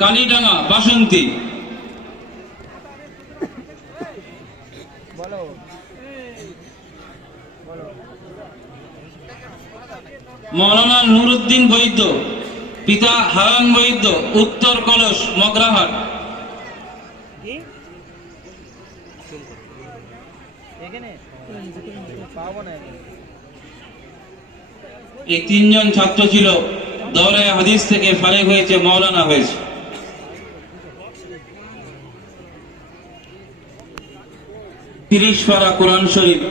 কালীডাঙ্গা বাসন্তী। মৌলানা নুরুদ্দিন বৈদ্য, পিতা হারান বৈদ্য, উত্তর কলস মগরাহাট। এই তিনজন ছাত্র ছিল, দৌরায়ে হাদিস থেকে ফারেক হয়েছে, মৌলানা হয়েছে। তিরিশ পারা কোরআন শরীফ,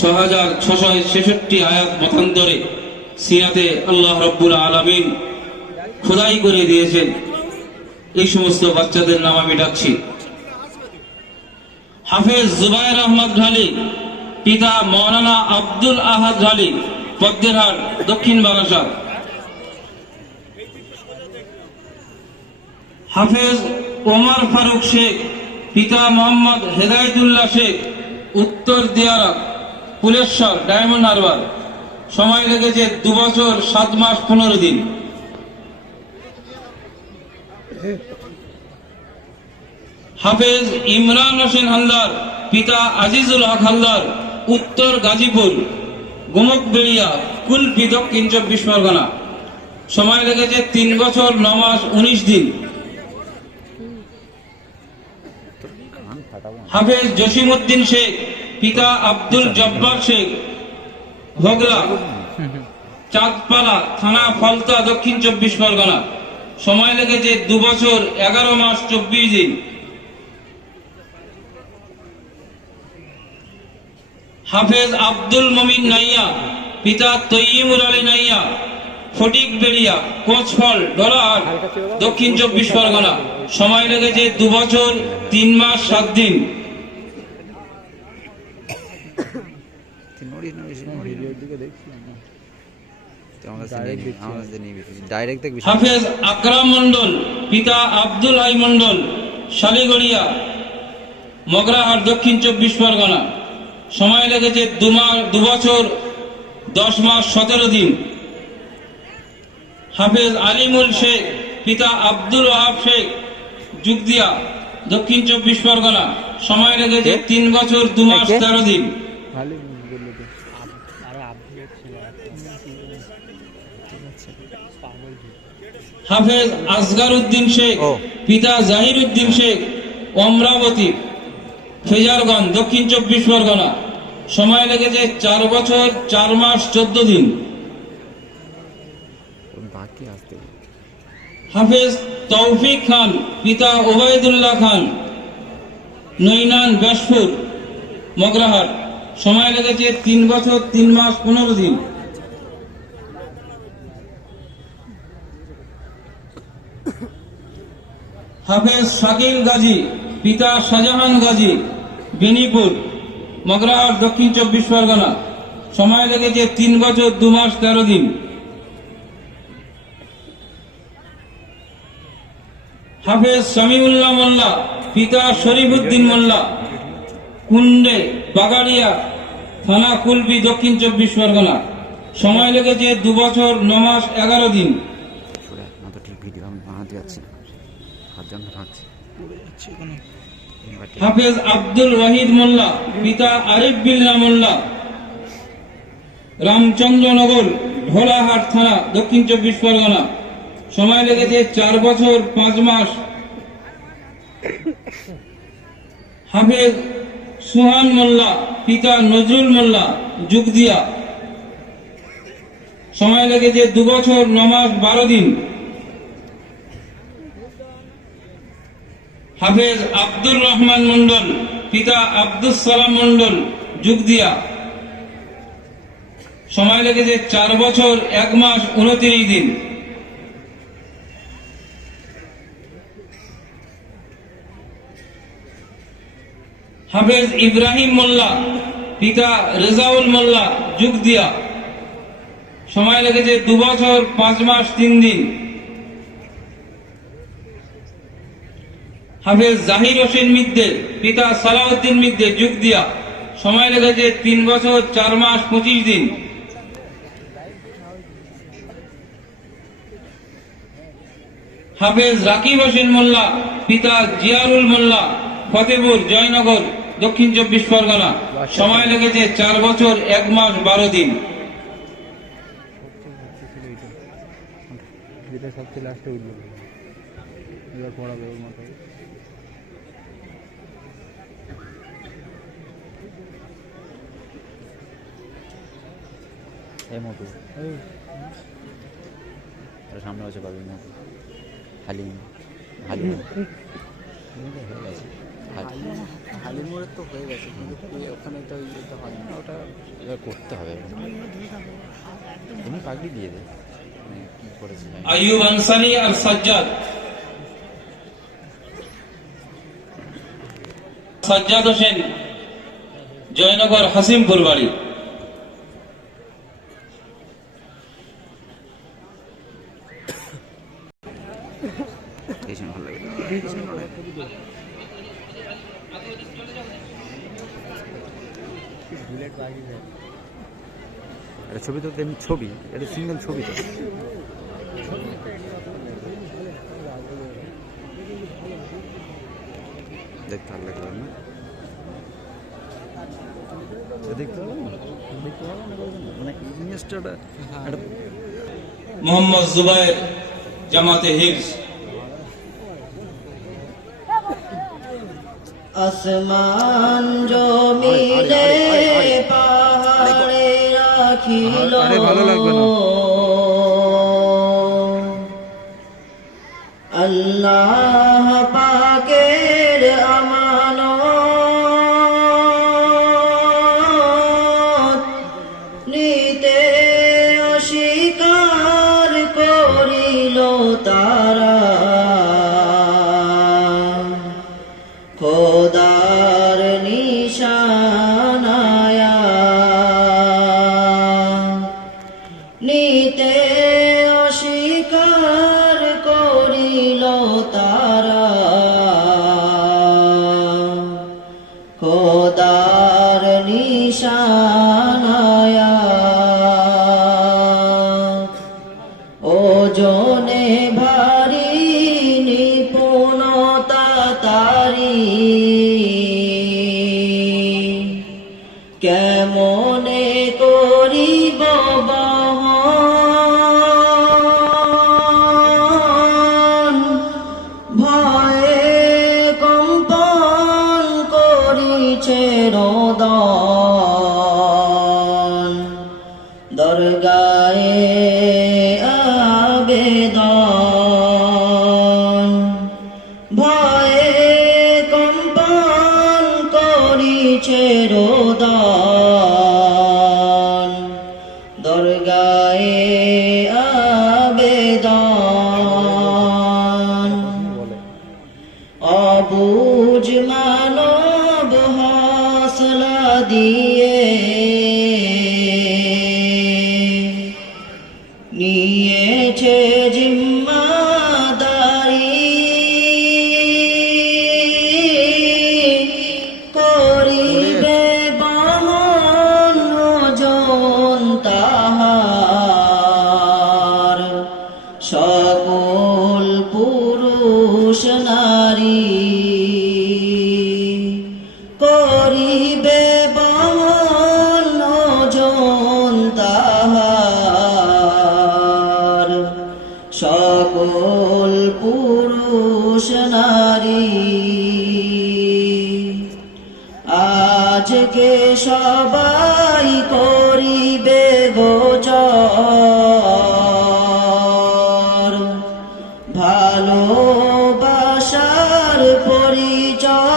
6666 আয়াত মতান্তরে সিরাতে আল্লাহ রাব্বুল আলামিন খোদাই করে দিয়েছেন। এই সমস্ত বাচ্চাদের নাম আমি ডাকছি। হাফেজ জুবায়ের আহমদ ঢালি, পিতা মৌলানা আব্দুল আহাদ ঢালি, পদ্মেরহাট, দক্ষিণ বারাসাত। হাফেজ ওমর ফারুক শেখ, পিতা মোহাম্মদ হেদায়েতুল্লাহ শেখ, উত্তর দিয়ারা, ফুলেশ্বর, ডায়মন্ড হারবার। সময় লেগেছে 2 বছর 7 মাস 15 দিন। হাফেজ ইমরান হোসেন হালদার, পিতা আজিজুল হক হালদার, উত্তর গাজীপুর, গোমকবেড়িয়া, কুলপি, দক্ষিণ 24 পরগনা। সময় লেগেছে 3 বছর 9 মাস 19 দিন। হাফেজ জসিমউদ্দিন শেখ, পিতা আব্দুল জব্বার শেখ, ভোগলা, চাঁদপাড়া থানা, ফলতা, দক্ষিণ 24 পরগনা। সময় লেগেছে 2 বছর 11 মাস 24 দিন। হাফেজ আব্দুল মমিন নাইয়া, পিতা তৈয়িমুল আলী নাইয়া, ফটিক বেড়িয়া, কোচফল, ডলাহাট, দক্ষিণ 24 পরগনা। সময় লেগেছে 2 বছর 3 মাস 7 দিন। হাফেজ আকরাম মন্ডল, পিতা আব্দুল হাই মন্ডল, শালিগড়িয়া, মগরাহাট, দক্ষিণ 24 পরগনা। সময় লেগেছে 2 বছর 10 মাস 17 দিন। হাফেজ আলিমুল শেখ, পিতা আব্দুল ওয়াহাব শেখ, যুগদিয়া, দক্ষিণ 24 পরগনা। সময় লেগেছে 3 বছর 2 মাস 13 দিন। হাফেজ আসগার উদ্দিন শেখ, পিতা জাহির উদ্দিন শেখ, অমরাবতী, ফেজারগঞ্জ, দক্ষিণ 24 পরগনা। সময় লেগেছে 4 বছর 4 মাস 14 দিন। হাফেজ তৌফিক খান, পিতা ওবায়দুল্লাহ খান, নৈনান, ব্যাসপুর, মগরাহাট। সময় লেগেছে 3 বছর 3 মাস 15 দিন। হাফেজ শাকিল গাজী, পিতা শাহজাহান গাজী, বেনিপুর, মগরাহাট, দক্ষিণ 24 পরগনা। সময় লেগেছে 3 বছর 2 মাস 13 দিন। হাফেজ সামিউল্লাহ মোল্লা, পিতা শরীফুদ্দিন মোল্লা, কুন্ডে, বাগাড়িয়া থানা, কুলপি, দক্ষিণ 24 পরগনা। সময় লেগেছে 2 বছর 9 মাস 11 দিন। হাফেজ আব্দুল ওয়াহিদ মোল্লা, পিতা আরিফ বিল্লাহ মোল্লা, রামচন্দ্রনগর, ঢোলাহাট থানা, দক্ষিণ 24 পরগনা। সময় লেগেছে 4 বছর 5 মাস। হাফেজ সুহান মোল্লা, পিতা নজরুল মোল্লা, যুগদিয়া। সময় লেগেছে 2 বছর 9 মাস 12 দিন। হাফেজ আব্দুর রহমান মন্ডল, পিতা আব্দুল সালাম মন্ডল, যুগদিয়া। সময় লেগেছে 4 বছর 1 মাস 29 দিন। হাফেজ ইব্রাহিম মোল্লা, পিতা রেজাউল মোল্লা, যুগদিয়া। সময় লেগেছে 2 বছর 5 মাস 3 দিন। হাফেজ জাহির হোসেন মিদ্দে, পিতা সালাউদ্দিন মিদ্দে, যুগদিয়া। সময় লেগেছে 3 বছর 4 মাস 25 দিন। হাফেজ রাকিব হোসেন মোল্লা, পিতা জিয়ারুল মোল্লা, ফতেপুর জয়নগর, দক্ষিণ 24 পরগনা। সময় লেগেছে 4 বছর 1 মাস 12 দিন। যেটা সবচেয়ে লাস্টে উঠবে, এবার পড়াবে ওর মাথায়। এই মতো সামনে আছে পাবি মতো হালিম হালিম হয়ে গেছে। হালিম মোড়ের তো হয়ে গেছে, কিন্তু ওখানে তো ইয়েটা হয় না, ওটা এবার করতে হবে। তুমি পাগড়ি দিয়ে দে কি করেছে। আইয়ুব আনসারী আর সাজ্জাদ, সাজ্জাদ হোসেন জয়নগর হাসিমপুর বাড়ি। ভালো লাগে এটা ছবি তো তেমনি ছবি, এটা সিঙ্গেল ছবি তো। দেখতে ভালো লাগবে না, দেখতে ভালো মানে ইমেজটা। মোহাম্মদ জুবায়ের, জামাতে হিফজ। আসমান জমিনে পাহাড়ে রাখিল, ভালো লাগবে না। আল্লাহ পাকের আমানত নিতে অস্বীকার করিল তারা। খোদার নিশানায়া নিতে অস্বীকার করিল তারা। খোদার নিশানায়া ওজনে ভারী নিপুণতা তারি, কেমনে করিব বহন, ভয়ে কম্পন করিছে রোদন। দরগায়ে আবেদন, ভয়ে কম্পন করিছে রোদন। দরগায়ে আবেদন, অবুঝ মানব হৌসলা দিয়ে নিয়েছে জিম্মাদারি। করিবে বহন ওজন তাহার, সকল পুরুষ নারী। করিবে বহন ওজন তাহার, সকল পুরুষ নারী। আজকে সবাই করিবে গোচর, ভালোবাসার পরিচয়।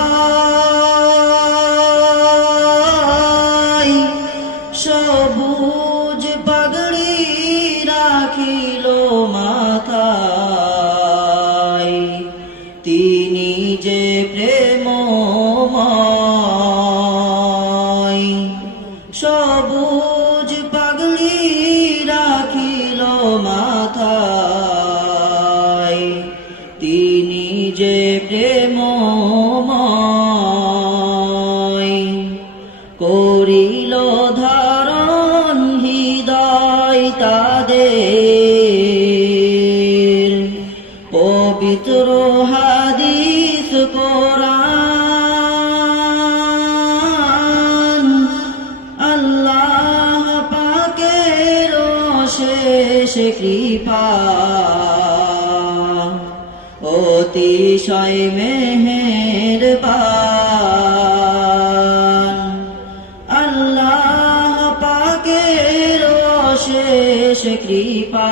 সবুজ পাগড়ি রাখিল মাথায়, তিনি যে প্রেমময়। সবুজ পাগড়ি রাখিল মাথায়, তিনি যে প্রেমময়। করিল ধারণ হৃদয় তাদের, হাদিস কোরআন আল্লাহ পাকের অশেষ কৃপা অতিশয় মেহেরবান আল্লাহ পাকের অশেষ কৃপা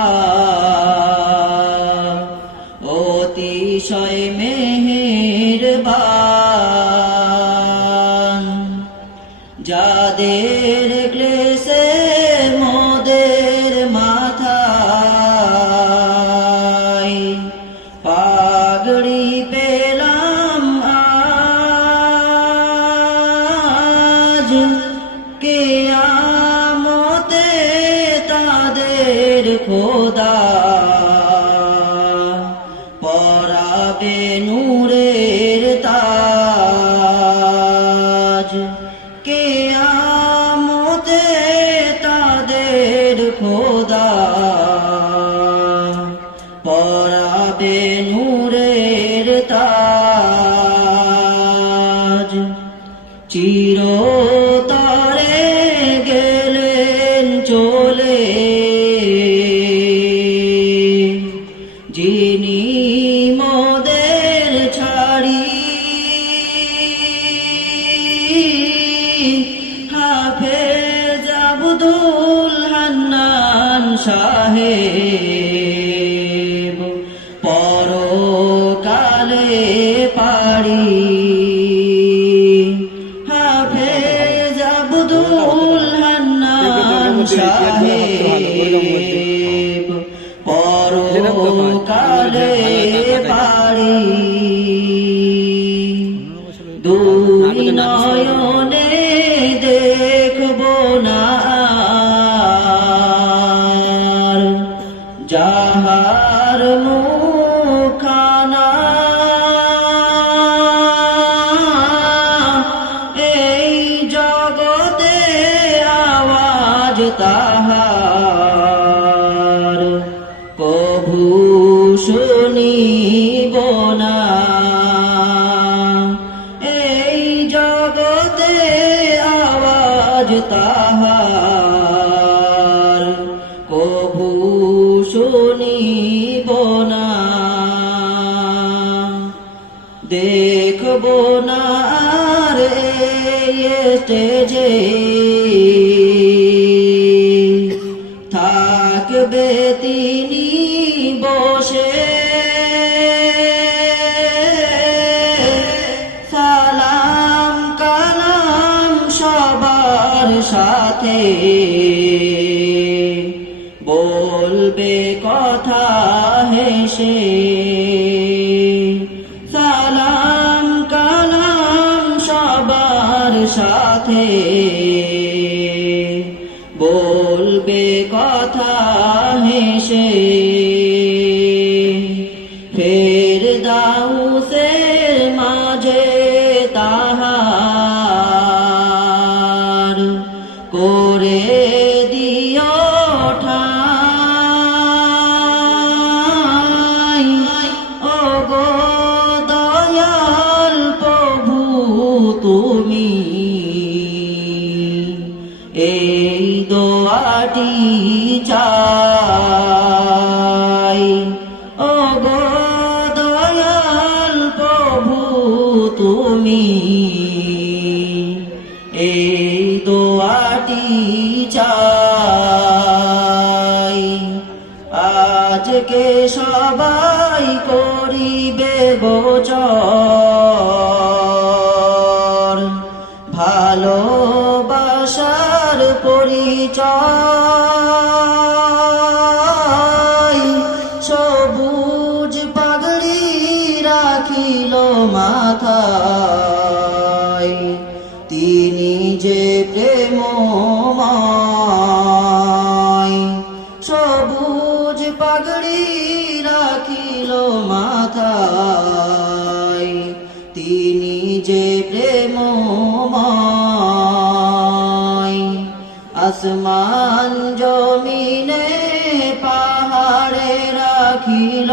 অতিশয় মেহেরবান যাদের ক্লেশে মোদের মাথায় পাগড়ি পেলাম আজ কিয়ামতে তাদের খোদা পরাবে নূরের তাজ কিয়ামতে তাদের খোদা পরাবে নূরের তাজ চিরতরে গেলেন চলে যিনি মোদের ছাড়ি হাফেজ আব্দুল হান্নান সাহেব পরকালে পাড়ি হাফেজ আব্দুল হান্নান সাহেব পরকালে পাড়ি দুই নয়নে দেখব না আর যাহার মুখানা এই জগতে আওয়াজ তাহার কভু শুনিব না এই জগতে আওয়াজ তাহার কভু শুনিব না দেখব না আর এই স্টেজে থাকবে তিনি বসে সালাম কালাম সবার সাথে বলবে কথা হেসে সালাম কালাম সবার সাথে বলবে কথা হেসে ফের দাউসের মাঝে তাহার করে দিও ঠাই ও গো দয়াল প্রভু তুমি এই দোয়াটি চাই ও গো দয়াল প্রভু তুমি এই দোয়াটি চাই আজকে সবাই করিবে গোচর ভালোবাসার পরিচয় সবুজ পাগড়ি রাখিল মাথায় তিনি যে প্রেমময় সবুজ পাগড়ি রাখিল মাথায় তিনি যে প্রেমময় আসমান জমিনে পাহাড়ে রাখিল